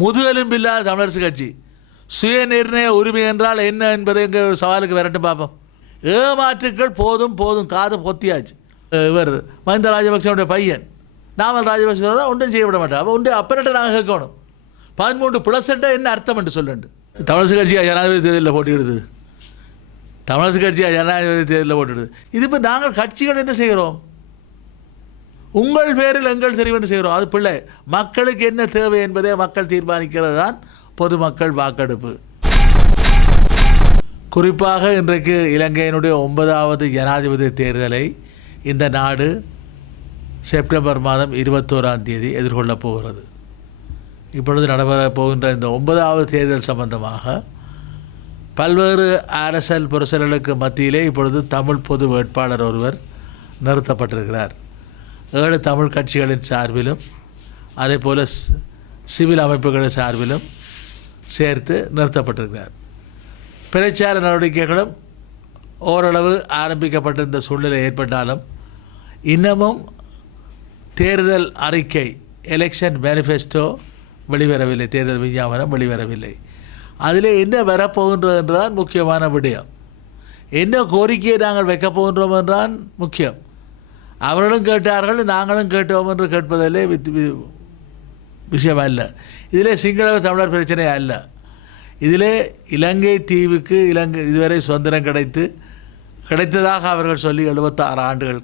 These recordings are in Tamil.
முதுகெலும்பில்லாத தமிழரசு கட்சி. சுயநிர்ணய உரிமை என்றால் என்ன என்பதை எங்கள் ஒரு சவாலுக்கு வரட்டும் பார்ப்போம். ஏமாற்றுக்கள் போதும் போதும் காது பொத்தியாச்சு. இவர் மஹிந்த ராஜபக்சனுடைய பையன். நாமல் ராஜபக்சே தான் ஒன்றும் செய்ய விட மாட்டான் அப்போ ஒன்றும் அப்பனிட்ட நாங்கள் கேட்கணும். பதிமூன்று பிளஸ்ண்டா என்ன அர்த்தம் என்று சொல்லுண்டு தமிழரசு கட்சியாக ஜனாதிபதி தேர்தலில் போட்டியிடுது. தமிழரசு கட்சியாக ஜனாதிபதி தேர்தலில் போட்டிடுது இது இப்போ நாங்கள் கட்சிகள் என்ன செய்கிறோம்? உங்கள் பேரில் எங்கள் தெரிவென்று செய்கிறோம். அது பிள்ளை. மக்களுக்கு என்ன தேவை என்பதை மக்கள் தீர்மானிக்கிறது தான் பொதுமக்கள் வாக்கெடுப்பு. குறிப்பாக இன்றைக்கு இலங்கையினுடைய ஒன்பதாவது ஜனாதிபதி தேர்தலை இந்த நாடு செப்டம்பர் மாதம் இருபத்தோராம் தேதி எதிர்கொள்ளப் போகிறது. இப்பொழுது நடைபெறப் போகின்ற இந்த ஒன்பதாவது தேர்தல் சம்பந்தமாக பல்வேறு அரசியல் புரசல்களுக்கு மத்தியிலே இப்பொழுது தமிழ் பொது வேட்பாளர் ஒருவர் நிறுத்தப்பட்டிருக்கிறார். ஏழு தமிழ் கட்சிகளின் சார்பிலும் அதே போல் சிவில் அமைப்புகளின் சார்பிலும் சேர்த்து நிறுத்தப்பட்டிருக்கிறார். பிரச்சார நடவடிக்கைகளும் ஓரளவு ஆரம்பிக்கப்பட்டிருந்த சூழ்நிலை ஏற்பட்டாலும் இன்னமும் தேர்தல் அறிக்கை எலெக்ஷன் மேனிஃபெஸ்டோ வெளிவரவில்லை தேர்தல் விஞ்ஞாபனம் வெளிவரவில்லை. அதில் என்ன வரப்போகின்றது என்றுதான் முக்கியமான விடயம். என்ன கோரிக்கையை நாங்கள் வைக்கப் போகின்றோம் என்றான் முக்கியம். அவர்களும் கேட்டார்கள் நாங்களும் கேட்டோம் என்று கேட்பதிலே வித் வி- விஷயம் இதிலே சிங்கள தமிழர் பிரச்சனை இல்லை. இதிலே இலங்கை தீவுக்கு இலங்கை இதுவரை சுதந்திரம் கிடைத்து கிடைத்ததாக அவர்கள் சொல்லி எழுபத்தாறு ஆண்டுகள்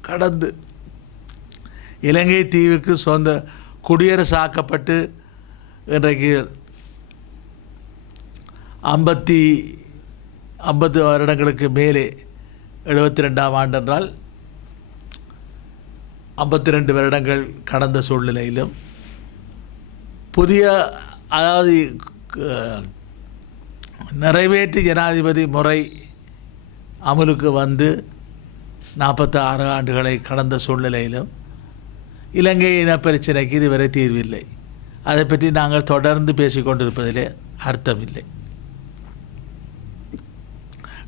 கடந்து இலங்கை தீவுக்கு சொந்த குடியரசாக்கப்பட்டு இன்றைக்கு ஐம்பத்தி ஐம்பது வருடங்களுக்கு மேலே எழுபத்தி ரெண்டாம் ஆண்டு என்றால் ஐம்பத்தி ரெண்டு வருடங்கள் கடந்த சூழ்நிலையிலும் புதிய அதாவது நிறைவேற்று ஜனாதிபதி முறை அமலுக்கு வந்து நாற்பத்தி ஆறு ஆண்டுகளை கடந்த சூழ்நிலையிலும் இலங்கை இன பிரச்சனைக்கு இதுவரை தீர்வில்லை. அதை பற்றி நாங்கள் தொடர்ந்து பேசிக்கொண்டிருப்பதிலே அர்த்தமில்லை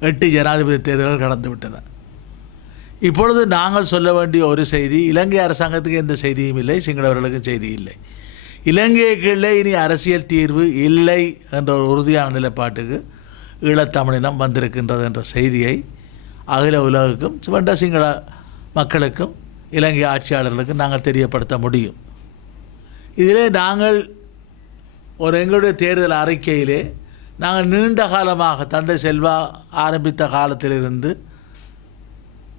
எட்டு ஜனாதிபதி தேர்தல்கள் கடந்துவிட்டன இப்பொழுது நாங்கள் சொல்ல வேண்டிய ஒரு செய்தி இலங்கை அரசாங்கத்துக்கு எந்த செய்தியும் இல்லை சிங்களவர்களுக்கும் செய்தி இல்லை. இலங்கைக்குள்ளே இனி அரசியல் தீர்வு இல்லை என்ற ஒரு உறுதியான நிலைப்பாட்டுக்கு ஈழத்தமிழினம் வந்திருக்கின்றது என்ற செய்தியை அகில உலகுக்கும் சிவண்ட சிங்கள மக்களுக்கும் இலங்கை ஆட்சியாளர்களுக்கும் நாங்கள் தெரியப்படுத்த முடியும். இதிலே நாங்கள் ஒரு எங்களுடைய தேர்தல் அறிக்கையிலே நாங்கள் நீண்ட காலமாக தந்தை செல்வா ஆரம்பித்த காலத்திலிருந்து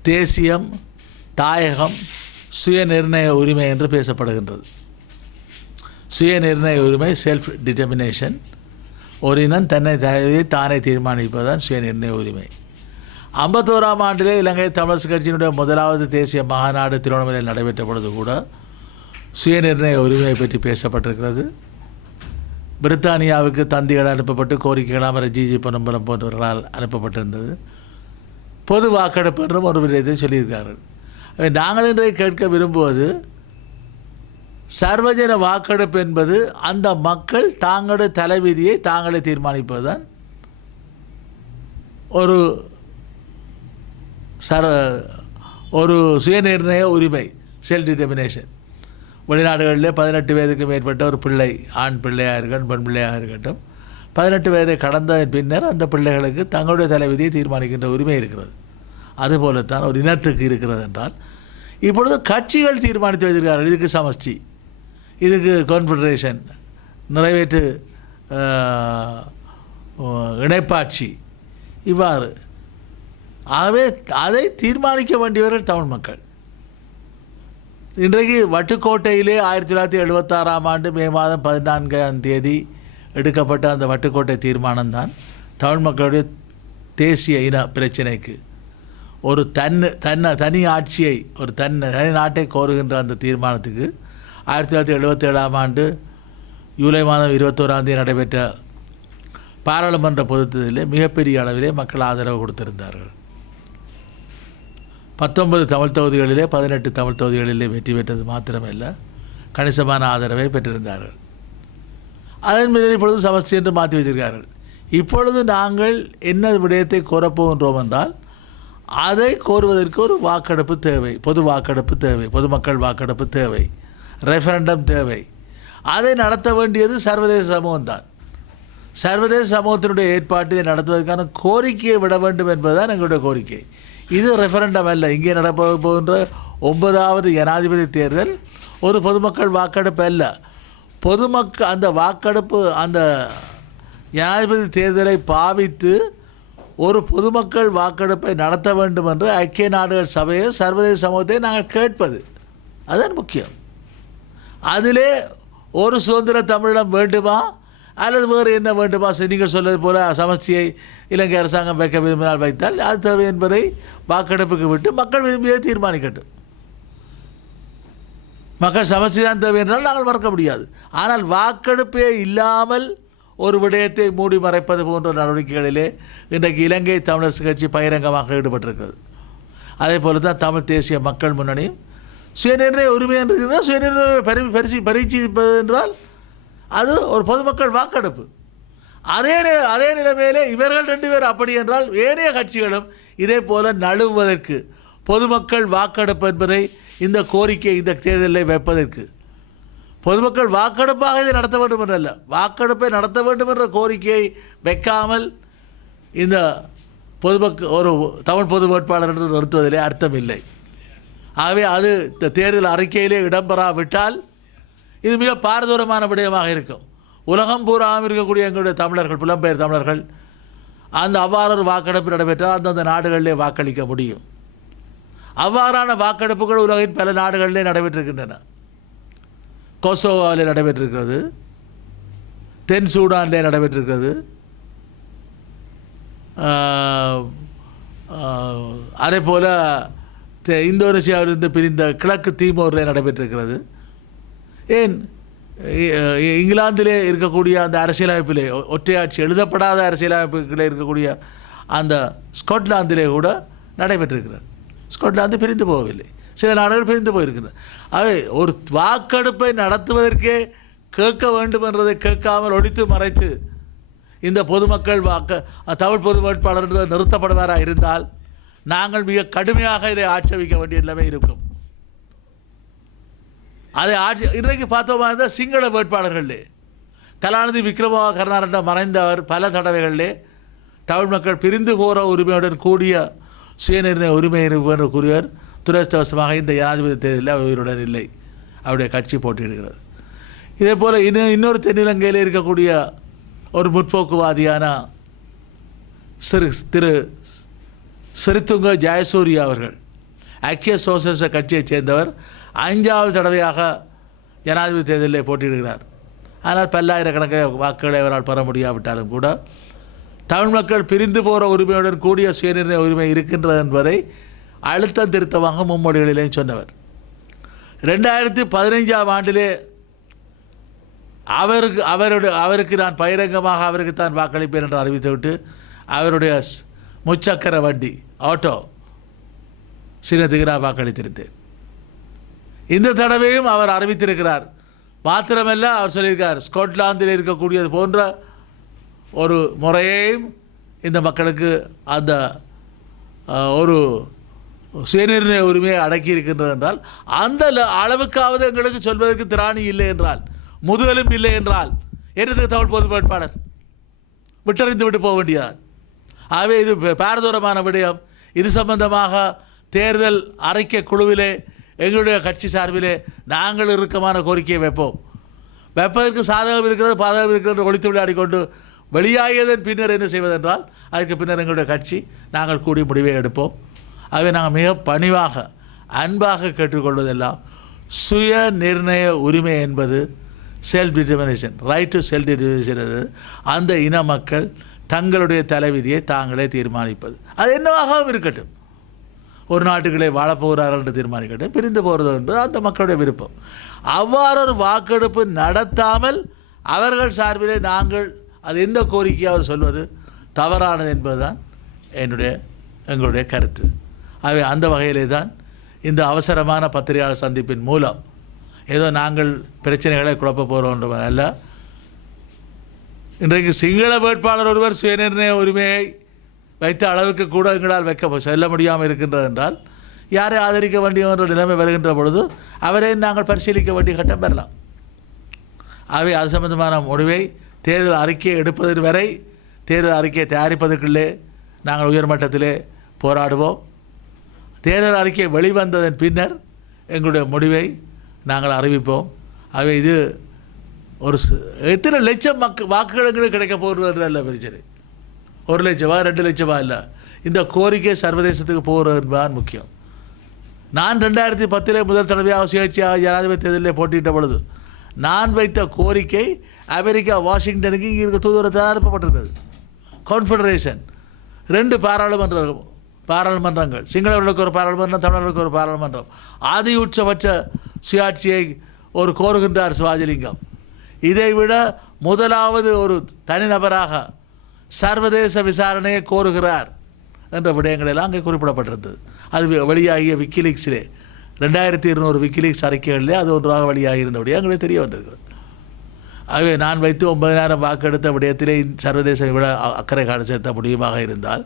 தேசியம் தாயகம் சுயநிர்ணய உரிமை என்று பேசப்படுகின்றது. சுயநிர்ணய உரிமை செல்ஃப் டிட்டர்மினேஷன் ஒரு இனம் தன்னை தயவை தானே தீர்மானிப்பதுதான் சுயநிர்ணய உரிமை. ஐம்பத்தோராம் ஆண்டிலே இலங்கை தமிழரசு கட்சியினுடைய முதலாவது தேசிய மாநாடு திருவண்ணாமலையில் நடைபெற்ற பொழுது கூட சுயநிர்ணய உரிமையை பற்றி பேசப்பட்டிருக்கிறது. பிரித்தானியாவுக்கு தந்திகள் அனுப்பப்பட்டு கோரிக்கைகள் ஜிஜி பொன்னம்பலம் போன்றவர்களால் அனுப்பப்பட்டிருந்தது. பொது வாக்கெடுப்பு என்றும் ஒரு விடயத்தை சொல்லியிருக்கார்கள் நாங்கள் இன்றைக்கு கேட்க விரும்புவது சர்வஜன வாக்கெடுப்பு என்பது அந்த மக்கள் தாங்களுடைய தலைவிதியை தாங்களே தீர்மானிப்பதுதான் ஒரு சர ஒரு சுயநிர்ணய உரிமை செல்ஃப் டிட்டர்மினேஷன் வெளிநாடுகளிலே பதினெட்டு வயதுக்கு மேற்பட்ட ஒரு பிள்ளை ஆண் பிள்ளையாக இருக்கட்டும் பெண் பிள்ளையாக இருக்கட்டும் பதினெட்டு வயதை கடந்த பின்னர் அந்த பிள்ளைகளுக்கு தங்களுடைய தலைவிதியை தீர்மானிக்கின்ற உரிமை இருக்கிறது. அதுபோலத்தான் ஒரு இனத்துக்கு இருக்கிறது என்றால் இப்பொழுது கட்சிகள் தீர்மானித்து வைத்திருக்கிறார்கள். இதுக்கு சமஷ்டி இதுக்கு கான்ஃபெடரேஷன் நிறைவேற்று இணைப்பாட்சி இவ்வாறு. ஆகவே அதை தீர்மானிக்க வேண்டியவர்கள் தமிழ் மக்கள். இன்றைக்கு வட்டுக்கோட்டையிலே ஆயிரத்தி தொள்ளாயிரத்தி எழுபத்தாறாம் ஆண்டு மே மாதம் பதினான்காம் தேதி எடுக்கப்பட்ட அந்த வட்டுக்கோட்டை தீர்மானம்தான் தமிழ் மக்களுடைய தேசிய இன பிரச்சினைக்கு ஒரு தன் தன்னை தனி ஆட்சியை ஒரு தன் தனி நாட்டை கோருகின்ற அந்த தீர்மானத்துக்கு ஆயிரத்தி தொள்ளாயிரத்தி எழுபத்தேழாம் ஆண்டு ஜூலை மாதம் இருபத்தோராம் தேதி நடைபெற்ற பாராளுமன்ற பொதுத்ததிலே மிகப்பெரிய அளவிலே மக்கள் ஆதரவு கொடுத்திருந்தார்கள். பத்தொன்பது தமிழ் தொகுதிகளிலே பதினெட்டு தமிழ் தொகுதிகளிலே வெற்றி பெற்றது மாத்திரமல்ல கணிசமான ஆதரவை பெற்றிருந்தார்கள். அதன் மீது இப்பொழுது சமஸ்தி என்று மாற்றி வைத்திருக்கிறார்கள் இப்பொழுது நாங்கள் என்ன விடயத்தை கோரப்போகின்றோம் என்றால் அதை கோருவதற்கு ஒரு வாக்கெடுப்பு தேவை பொது வாக்கெடுப்பு தேவை பொதுமக்கள் வாக்கெடுப்பு தேவை ரெஃபரண்டம் தேவை. அதை நடத்த வேண்டியது சர்வதேச சமூகம்தான். சர்வதேச சமூகத்தினுடைய ஏற்பாட்டை நடத்துவதற்கான கோரிக்கையை விட வேண்டும் என்பதுதான் எங்களுடைய கோரிக்கை. இது ரெஃபரண்டம் அல்ல. இங்கே நடப்ப போகின்ற ஒன்பதாவது ஜனாதிபதி தேர்தல் ஒரு பொதுமக்கள் வாக்கெடுப்பு அல்ல. பொதுமக்கள் அந்த வாக்கெடுப்பு அந்த ஜனாதிபதி தேர்தலை பாவித்து ஒரு பொதுமக்கள் வாக்கெடுப்பை நடத்த வேண்டும் என்று ஐக்கிய நாடுகள் சபையை சர்வதேச சமூகத்தை நாங்கள் கேட்பது. அதுதான் முக்கியம். அதிலே ஒரு சுதந்திர தமிழிடம் வேண்டுமா? அல்லது வேறு என்ன வேண்டுமா? நீங்கள் சொல்வது போல சமஸ்தியை இலங்கை அரசாங்கம் வைக்க விரும்பினால் வைத்தால் அது தேவை என்பதை வாக்கெடுப்புக்கு விட்டு மக்கள் விரும்பியை தீர்மானிக்கட்டும். மக்கள் சமஸ்தி தான் தேவை என்றால் நாங்கள் மறக்க முடியாது. ஆனால் வாக்கெடுப்பே இல்லாமல் ஒரு விடயத்தை மூடி மறைப்பது போன்ற நடவடிக்கைகளிலே இன்றைக்கு இலங்கை தமிழரசு கட்சி பகிரங்கமாக ஈடுபட்டிருக்கிறது. அதே போல தான் தமிழ் தேசிய மக்கள் முன்னணியும் சுயநிர்ணய உரிமை என்று சுயநிர்ணய பரி பரிசு பரீட்சிப்பது என்றால் அது ஒரு பொதுமக்கள் வாக்கெடுப்பு. அதே நே- அதே நிலைமையிலே இவர்கள் ரெண்டு பேர் அப்படி என்றால் ஏனைய கட்சிகளும் இதே போல நழுவுவதற்கு பொதுமக்கள் வாக்கெடுப்பு என்பதை இந்த கோரிக்கை இந்த தேர்தலில் வைப்பதற்கு பொதுமக்கள் வாக்கெடுப்பாக இதை நடத்த வேண்டும் என்றல்ல வாக்கெடுப்பை நடத்த வேண்டும் என்ற கோரிக்கையை வைக்காமல் இந்த பொதுமக்கள் ஒரு தமிழ் பொது வேட்பாளர் என்று நிறுத்துவதிலே அர்த்தம் இல்லை ஆகவே அது இந்த தேர்தல் அறிக்கையிலே இடம்பெறாவிட்டால் இது மிக பாரதூரமான விடயமாக இருக்கும். உலகம் பூராவும் இருக்கக்கூடிய எங்களுடைய தமிழர்கள் புலம்பெயர் தமிழர்கள் அந்த அவ்வாறு வாக்கெடுப்பு நடைபெற்றால் அந்தந்த நாடுகளிலே வாக்களிக்க முடியும். அவ்வாறான வாக்கெடுப்புகள் உலகின் பல நாடுகளிலே நடைபெற்றிருக்கின்றன. கொசோவாவில் நடைபெற்றிருக்கிறது. தென் சூடானில் நடைபெற்றிருக்கிறது. அதே போல் தெ- இந்தோனேசியாவிலிருந்து பிரிந்த கிழக்கு தீமோரில் நடைபெற்றிருக்கிறது. ஏன் இங்கிலாந்திலே இருக்கக்கூடிய அந்த அரசியலமைப்பிலே ஒற்றையாட்சி எழுதப்படாத அரசியலமைப்புகளே இருக்கக்கூடிய அந்த ஸ்காட்லாந்திலே கூட நடைபெற்றிருக்கிறது. ஸ்காட்லாந்து பிரிந்து போகவில்லை. சில நாடுகள் பிரிந்து போயிருக்கின்றன. அவை ஒரு வாக்கெடுப்பை நடத்துவதற்கே கேட்க வேண்டும் என்றதை கேட்காமல் ஒழித்து மறைத்து இந்த பொதுமக்கள் வாக்க தமிழ் பொது வேட்பாளர் என்று நிறுத்தப்படுவாராக இருந்தால் நாங்கள் மிக கடுமையாக இதை ஆட்சேபிக்க வேண்டிய நிலைமை இருக்கும். அதை ஆட்சி இன்றைக்கு பார்த்தோமா இருந்தால் சிங்கள வேட்பாளர்களே கலாநிதி விக்ரமா கருணாரண்ட மறைந்தவர் பல தடவைகளிலே தமிழ் மக்கள் பிரிந்து போகிற உரிமையுடன் கூடிய சுயநிர்ணய உரிமை என்று கூறியவர் துரதிருஷ்டவசமாக இந்த ஜனாதிபதி தேர்தலில் அவர் உயிருடன் இல்லை. அவருடைய கட்சி போட்டியிடுகிறது. இதே போல் இன்னும் இன்னொரு தென்னிலங்கையில் இருக்கக்கூடிய ஒரு முற்போக்குவாதியான சிறு திரு சிறுத்துங்க ஜெயசூரியா அவர்கள் ஐக்கிய சோசலிச கட்சியைச் சேர்ந்தவர் அஞ்சாவது தடவையாக ஜனாதிபதி தேர்தலில் போட்டியிடுகிறார். ஆனால் பல்லாயிரக்கணக்கான வாக்குகளை அவரால் பெற முடியாவிட்டாலும் கூட தமிழ் மக்கள் பிரிந்து போகிற உரிமையுடன் கூடிய சுயநிர்ணய உரிமை இருக்கின்றது என்பதை அழுத்தம் திருத்தமாக மும்மொழிகளிலே சொன்னவர். ரெண்டாயிரத்தி பதினைஞ்சாம் ஆண்டிலே அவருக்கு அவருடைய அவருக்கு நான் பகிரங்கமாக அவருக்கு தான் வாக்களிப்பேன் என்று அறிவித்துவிட்டு அவருடைய முச்சக்கர வண்டி ஆட்டோ சின்னத்துக்கு நான் வாக்களித்திருந்தேன். இந்த தடவையும் அவர் அறிவித்திருக்கிறார். மாத்திரமல்ல அவர் சொல்லியிருக்கார் ஸ்காட்லாந்தில் இருக்கக்கூடியது போன்ற ஒரு முறையையும் இந்த மக்களுக்கு அந்த ஒரு சுயநிர்ணய உரிமையை அடக்கி இருக்கின்றது என்றால் அந்த ல- அளவுக்காவது எங்களுக்கு சொல்வதற்கு திராணி இல்லை என்றால் முதுகலும் இல்லை என்றால் என்னது தமிழ் பொது வேட்பாளர்? விட்டறிந்து விட்டு போக வேண்டியதால் ஆகவே இது பே- பாரதூரமான விடயம். இது சம்பந்தமாக தேர்தல் அறிக்கை குழுவிலே எங்களுடைய கட்சி சார்பிலே நாங்கள் இறுக்கமான கோரிக்கையை வைப்போம். வைப்பதற்கு சாதகம் இருக்கிறது பாதகம் இருக்கிறது ஒழித்து விளையாடி கொண்டு வெளியாகியதன் பின்னர் என்ன செய்வதென்றால் அதற்கு பின்னர் எங்களுடைய கட்சி நாங்கள் கூடி முடிவை எடுப்போம். ஆகவே நாங்கள் மிக பணிவாக அன்பாக கேட்டுக்கொள்வதெல்லாம் சுய நிர்ணய உரிமை என்பது self determination right to self determination அந்த இன மக்கள் தங்களுடைய தலைவிதியை தாங்களே தீர்மானிப்பது. அது என்னவாகவும் இருக்கட்டும். ஒரு நாட்டுகளே வாழப்போகிறார்கள் என்று தீர்மானிக்கட்டும் பிரிந்து போகிறது என்பது அந்த மக்களுடைய விருப்பம். அவ்வாறு ஒரு வாக்கெடுப்பு நடத்தாமல் அவர்கள் சார்பிலே நாங்கள் அது எந்த கோரிக்கையாவது சொல்வது தவறானது என்பதுதான் என்னுடைய எங்களுடைய கருத்து. ஆகவே அந்த வகையிலே தான் இந்த அவசரமான பத்திரிகையாளர் சந்திப்பின் மூலம் ஏதோ நாங்கள் பிரச்சனைகளை குழப்ப போகிறோம் அல்ல. இன்றைக்கு சிங்கள வேட்பாளர் ஒருவர் சுயநிர்ணய உரிமையை வைத்த அளவுக்கு கூட எங்களால் வைக்க செல்ல முடியாமல் இருக்கின்றது என்றால் யாரை ஆதரிக்க வேண்டிய என்ற நிலைமை வருகின்ற பொழுது அவரை நாங்கள் பரிசீலிக்க வேண்டிய கட்டம் பெறலாம் ஆகவே அது சம்பந்தமான முடிவை தேர்தல் அறிக்கையை எடுப்பதற்கு வரை தேர்தல் அறிக்கையை தயாரிப்பதற்குள்ளே நாங்கள் உயர்மட்டத்திலே போராடுவோம். தேர்தல் அறிக்கை வெளிவந்ததன் பின்னர் எங்களுடைய முடிவை நாங்கள் அறிவிப்போம். ஆகவே இது ஒரு எத்தனை லட்சம் மக்கு வாக்குகளுக்கு கிடைக்க போகிறது இல்லை பிரச்சனை. ஒரு லட்சமா ரெண்டு லட்சமா இல்லை. இந்த கோரிக்கை சர்வதேசத்துக்கு போகிறது என்பதுதான் முக்கியம். நான் ரெண்டாயிரத்தி பத்திலே முதல் தடவையாக சுயேட்சையாக ஜனாதிபதி தேர்தலில் போட்டியிட்ட பொழுது நான் வைத்த கோரிக்கை அமெரிக்கா வாஷிங்டனுக்கு இங்கே இருக்க தூதரத்தால் அனுப்பப்பட்டிருக்கிறது. கான்ஃபெடரேஷன் ரெண்டு பாராளுமன்ற பாராளுமன்றங்கள். சிங்களவர்களுக்கு ஒரு பாராளுமன்றம் தமிழர்களுக்கு ஒரு பாராளுமன்றம். ஆதி உச்சபட்ச சுயாட்சியை ஒரு கோருகின்றார் சிவாஜிலிங்கம். இதைவிட முதலாவது ஒரு தனிநபராக சர்வதேச விசாரணையை கோருகிறார் என்ற விடயங்களெல்லாம் அங்கே குறிப்பிடப்பட்டிருந்தது. அது வெளியாகிய விக்கிலீக்ஸிலே. ரெண்டாயிரத்தி இருநூறு விக்கிலீக்ஸ் அறிக்கைகளிலே அது ஒன்றாக வெளியாகி இருந்தபடியே எங்களுக்கு தெரிய வந்திருக்கிறது. ஆகவே நான் வைத்து ஒன்பதினாயிரம் வாக்கெடுத்த விடயத்திலே சர்வதேச விட அக்கறை காண சேர்த்த முடியுமாக இருந்தால்